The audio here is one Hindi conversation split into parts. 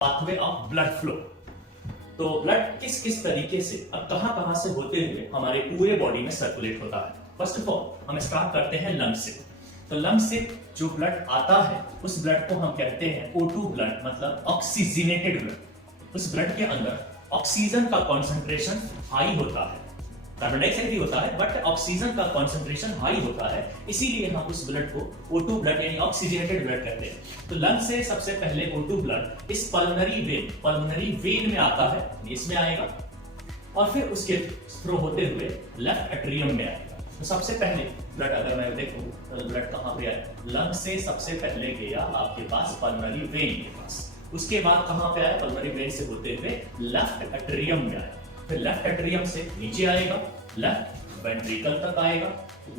Pathway of blood flow. तो ब्लड किस किस तरीके से अब कहां कहां से होते हुए हमारे पूरे बॉडी में सर्कुलेट होता है। फर्स्ट ऑफ ऑल हम स्टार्ट करते हैं लंग से। तो लंग से जो ब्लड आता है उस ब्लड को हम कहते हैं O2 ब्लड, मतलब ऑक्सीजनेटेड ब्लड। उस ब्लड के अंदर ऑक्सीजन का कॉन्सेंट्रेशन हाई होता है, कार्बन डाइऑक्साइड भी होता है बट ऑक्सीजन का कॉन्सेंट्रेशन हाई होता है, इसीलिए हम उस ब्लड को O2 ब्लड यानी ऑक्सीजनेटेड ब्लड कहते हैं। तो लंग से सबसे पहले O2 ब्लड इस पल्मोनरी वेन में आता है, इसमें आएगा और फिर उसके थ्रू होते हुए लेफ्ट एट्रियम में आएगा। तो सबसे पहले ब्लड अगर मैं देखूं तो ब्लड कहां पे आया, लंग से सबसे पहले गया आपके पास पल्मोनरी वेन के पास, उसके बाद कहां पे आया, पल्मोनरी वेन से होते हुए लेफ्ट एट्रियम में आया, फिर लेफ्ट एट्रियम से नीचे आएगा, लेफ्ट वेंट्रिकल तक आएगा,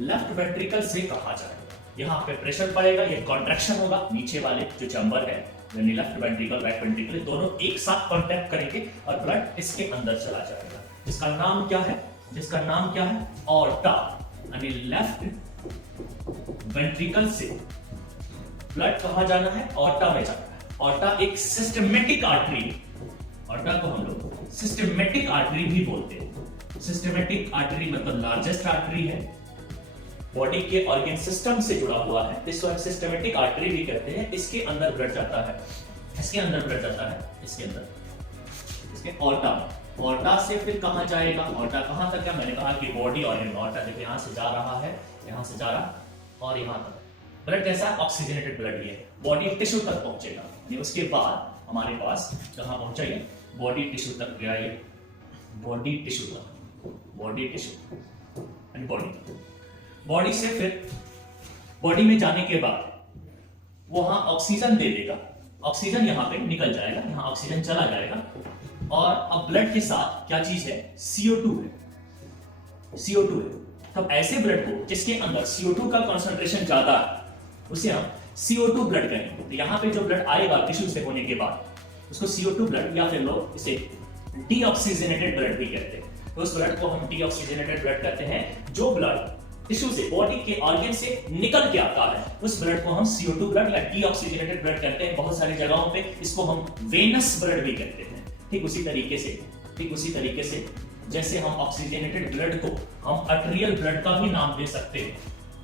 लेफ्ट वेंट्रिकल से कहा जाएगा, यहाँ पे प्रेशर पड़ेगा, ये कॉन्ट्रैक्शन होगा, नीचे वाले जो चैम्बर है यानी लेफ्ट वेंट्रिकल राइट वेंट्रिकल दोनों एक साथ कॉन्टैक्ट करेंगे और ब्लड इसके अंदर चला जाएगा, जिसका नाम क्या है ऑर्टा, यानी लेफ्ट वेंट्रिकल से ब्लड कहाँ जाना है, ऑर्टा में जाना है। ऑर्टा एक सिस्टमेटिक आर्टरी, ऑर्टा को हम लोग सिस्टमेटिक आर्टरी भी बोलते हैं। सिस्टमेटिक आर्टरी मतलब लार्जेस्ट आर्टरी है, बॉडी के ऑर्गन सिस्टम से जुड़ा हुआ है, इसको सिस्टमेटिक आर्टरी भी कहते हैं। इसके अंदर ब्लड जाता है, इसके ऑर्टा से फिर कहां जाएगा, ऑर्टा कहां तक है, मैंने कहा कि बॉडी ऑर्गन, ऑर्टा देखिए यहां से जा रहा है, यहां से जा रहा और यहां तक ब्लड कैसा ऑक्सीजनेटेड ब्लड है, बॉडी टिश्यू तक पहुंचेगा। उसके बाद हमारे पास कहां पहुंचा ये, बॉडी टिश्यू तक गया, ये बॉडी से फिर बॉडी में जाने के बाद वहां ऑक्सीजन दे देगा, ऑक्सीजन यहां पे निकल जाएगा, यहां ऑक्सीजन चला जाएगा और अब ब्लड के साथ क्या चीज है, CO2 है। तब ऐसे ब्लड को जिसके अंदर CO2 का कंसंट्रेशन ज्यादा है उसे हम CO2 ब्लड कहेंगे। तो यहां पे जो ब्लड आएगा टिश्यू से होने के बाद उसको CO2 ब्लड या फिर लोग इसे डीऑक्सीजनेटेड ब्लड भी कहते हैं। तो उस ब्लड को हम डीऑक्सीजनेटेड ब्लड कहते हैं। जो ब्लड टिश्यू से बॉडी के ऑर्गन से निकल के आता है उस ब्लड को हम CO2 ब्लड या डीऑक्सीजनेटेड ब्लड कहते हैं। बहुत सारी जगहों पे इसको हम वेनस ब्लड भी कहते हैं। ठीक उसी तरीके से जैसे हम ऑक्सीजनेटेड ब्लड को हम आर्टेरियल ब्लड का भी नाम दे सकते हैं।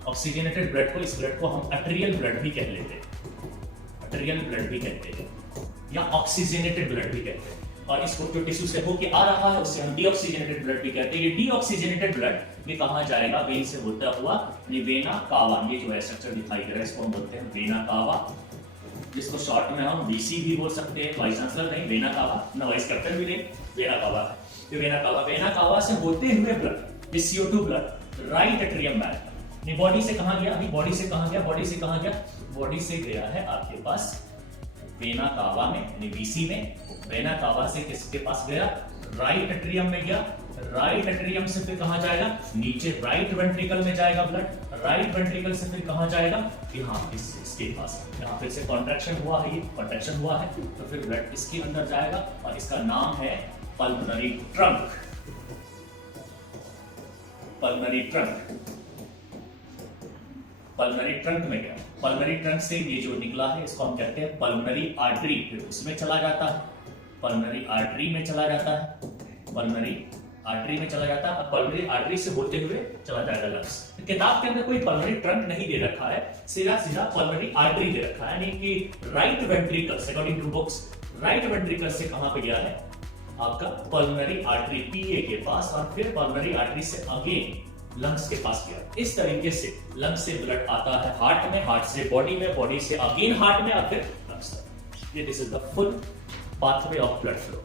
ऑक्सीजनेटेड ब्लड को, इस ब्लड को हम आर्टेरियल ब्लड भी कह लेते हैं, या ऑक्सीजनेटेड ब्लड भी कहते हैं। और इसको जो टिश्यू से होके आ रहा है उससे हम डीऑक्सीजनेटेड ब्लड भी कहते हैं। ये डीऑक्सीजनेटेड ब्लड में कहां जाएगा, वेन से होता हुआ वेना कावा, ये जो है स्ट्रक्चर दिखाई दे रहा है इसको हम बोलते हैं वेना कावा, जिसको शॉर्ट में हम VC भी बोल सकते हैं, वाइस चांसलर नहीं, वेना कावा ना, वाइस कैप्टन भी नहीं, वेना कावा है। तो वेना कावा से होते हुए ब्लड, इस CO2 ब्लड राइट एट्रियम में आएगा। बॉडी से कहां गया, बॉडी से गया है आपके पास वेना कावा में यानी VC में। वेना कावा से किसके पास गया, राइट एट्रियम में गया, राइट एट्रियम से फिर कहां जाएगा, नीचे राइट वेंट्रिकल में जाएगा ब्लड, राइट वेंट्रिकल से फिर कहां जाएगा, यहाँ इसके पास, यहाँ फिर से कॉन्ट्रैक्शन हुआ है, तो फिर ब्लड इसके अंदर जाएगा और इसका नाम है पल्मोनरी ट्रंक। पल्मोनरी ट्रंक में गया, पल्मोनरी ट्रंक से ये जो निकला है इसको हम कहते हैं पल्मोनरी आर्टरी, फिर उसमें चला जाता है, पल्मोनरी आर्टरी में चला जाता है और पल्मोनरी आर्टरी से होते हुए चला जाएगा लंग्स। किताब के अंदर कोई पल्मोनरी ट्रंक नहीं दे रखा है, सीधा पल्मोनरी आर्टरी दे रखा है, यानी कि राइट वेंट्रिकल से, according to books, right ventricle से कहां पे गया है आपका पल्मोनरी आर्टरी PA के पास और फिर पल्मोनरी आर्टरी से अगेन लंग्स के पास गया। इस तरीके से लंग्स से ब्लड आता है हार्ट में, हार्ट से बॉडी में, बॉडी से अगेन हार्ट में और फिर लंग्स तक। This is the full pathway of blood flow.